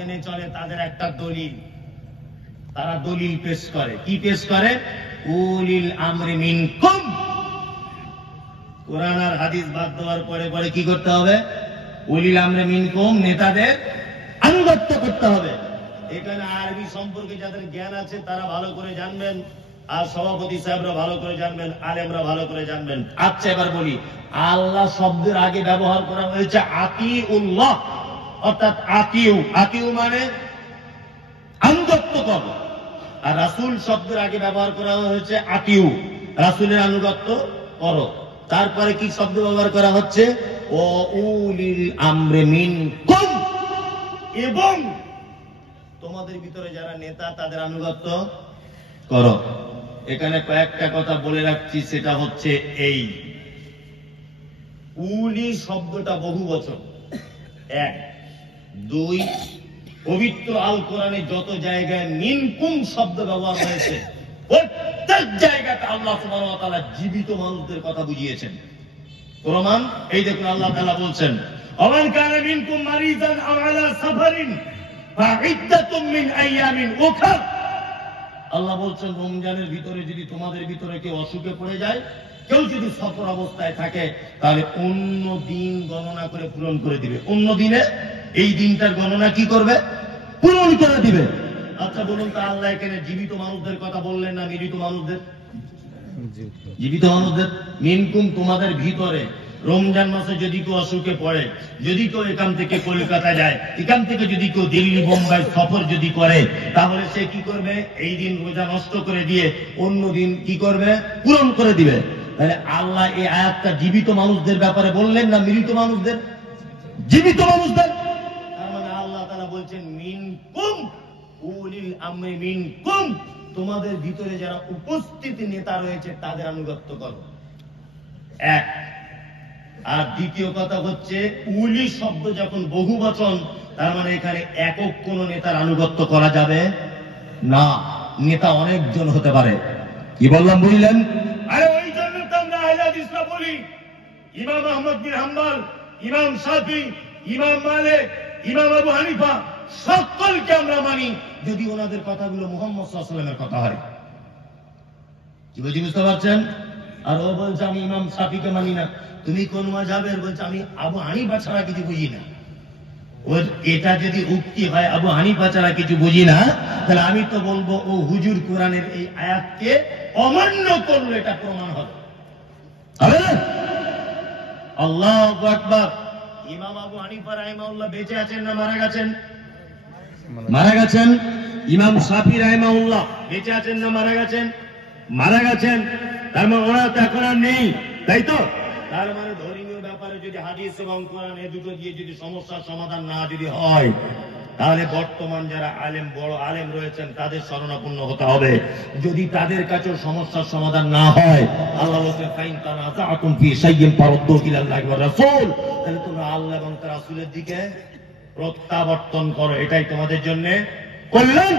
মেনে চলে তাদের একটা দলিল, তারা দলিল পেশ করে। কি পেশ করে? উলিল আমরি মিনকুম। কোরআন আর হাদিস বাদ দেওয়ার পরে পরে কি করতে হবে? উলিল আমরি মিনকুম, নেতাদের আনুগত্য করতে হবে। এখানে আরবি সম্পর্কে যাদের জ্ঞান আছে তারা ভালো করে জানবেন, আর সভাপতি সাহেবরা ভালো করে জানবেন, আলেমরা ভালো করে জানবেন। আচ্ছা, এবার বলি, আল্লাহ শব্দের আগে ব্যবহার করা হয়েছে আতিউল্লাহ, অর্থাৎ আতিউ। আতিউ মানে আনুগত্য কর। আর রাসূল শব্দের আগে ব্যবহার করা হয়েছে আতিউ, রাসূলের আনুগত্য করো। তারপরে কি শব্দ ব্যবহার করা হচ্ছে? ও উলিল আমরি মিনকুম, এবং তোমাদের ভিতরে যারা নেতা তাদের আনুগত্য করো। এখানে কয়েকটা কথা বলে রাখছি, সেটা হচ্ছে এই উলি শব্দটা বহু বচন। এক, দুই, পবিত্র আল কোরআনে যত জায়গায় মিনকুম শব্দ ব্যবহার হয়েছে প্রত্যেক জায়গাতে আল্লাহ সুবহানাহু ওয়া তাআলা জীবিত মানুষদের কথা বুঝিয়েছেন। প্রমাণ এই দেখুন, আল্লাহ তাআলা বলছেন, আমান কানা মিনকুম মারিদান আও আলা সাফারিন ফাইদ্দাতুম মিন আইয়ামিন উখর। আল্লাহ বলছেন, রমজানের ভিতরে যদি তোমাদের ভিতরে কেউ অসুখে পড়ে যায়, কেউ যদি সফর অবস্থায় থাকে, তাহলে অন্য দিন গণনা করে পূরণ করে দিবে। অন্য দিনে এই দিনটার গণনা কি করবে? পূরণ করে দিবে। আচ্ছা বলুন তো, আল্লাহ এখানে জীবিত মানুষদের কথা বললেন না মৃত মানুষদের? জীবিত মানুষদের। মিনকুম, তোমাদের ভিতরে রমজান মাসে যদি কেউ অসুখে পড়ে, যদি কেউ এখান থেকে কলকাতা যায়, এখান থেকে যদি কেউ দিল্লি বোম্বাই সফর যদি করে, তাহলে সে কি করবে? এই দিন রোজা নষ্ট করে দিয়ে অন্য দিন কি করবে? পূরণ করে দিবে। তাহলে আল্লাহ এই আয়াতটা জীবিত মানুষদের ব্যাপারে বললেন না মৃত মানুষদের? জীবিত মানুষদের। তার মানে আল্লাহ তাআলা বলছেন মিনকুম, উলিল আমরি মিনকুম, তোমাদের ভিতরে যারা উপস্থিত নেতা রয়েছে তাদের আনুগত্য করো। এক। আর দ্বিতীয় কথা হচ্ছে, উলি শব্দ যখন বহু বচন, তার মানে এখানে একক কোন নেতার আনুগত্য করা যাবে না, নেতা অনেকজন হতে পারে। কি বললাম বুঝলেন? আরে ওই জন্য তো আমরা আহলে হাদিসরা বলি, ইমাম আহমদ বিন হাম্বল, ইমাম শাফি, ইমাম মালিক, ইমাম আবু হানিফা সকলকে আমরা মানি যদি ওনাদের কথাগুলো মুহাম্মদ সাল্লাল্লাহু আলাইহি ওয়াসাল্লামের কথা হয়। কি বলছি বুঝতে পারছেন? আর ও বলছে আমি ইমাম শাফিকে মানি না। তুমি কোন মাযহাবের? বলছে আমি আবু হানিফা ছাড়া কিছু বুঝি না। ওর এটা যদি উক্তি হয় আবু হানিফা ছাড়া কিছু বুঝি না, তাহলে আমি তো বলবো ও হুজুর কোরআনের এই আয়াতকে অমান্য করলো, এটা প্রমাণ হবে। আল্লাহু আকবার। ইমাম আবু হানিফা রাহিমাহুল্লাহ বেঁচে আছেন না মারা গেছেন? মারা গেছেন। ইমাম শাফি রাহিমাহুল্লাহ বেঁচে আছেন না মারা গেছেন? মারা গেছেন। তার মানে ওরা তো এখন আর নেই, তাই তো? তার মানে ধর্মীয় ব্যাপারে যদি হাদিস এবং কোরআন এ দুটো দিয়ে যদি সমস্যার সমাধান না যদি হয়, তাহলে বর্তমান যারা আলেম, বড় আলেম রয়েছেন তাদের শরণাপন্ন হতে হবে। যদি তাদের কাছেও সমস্যার সমাধান না হয়, আল্লাহ বলেন ফাইন তানাযাতুম ফি শাইইন ফারুদ্দুহু ইলাল্লাহি ওয়া রাসূল, তাহলে তোমরা আল্লাহ এবং তার রাসূলের দিকে প্রত্যাবর্তন করো, এটাই তোমাদের জন্য কল্যাণ।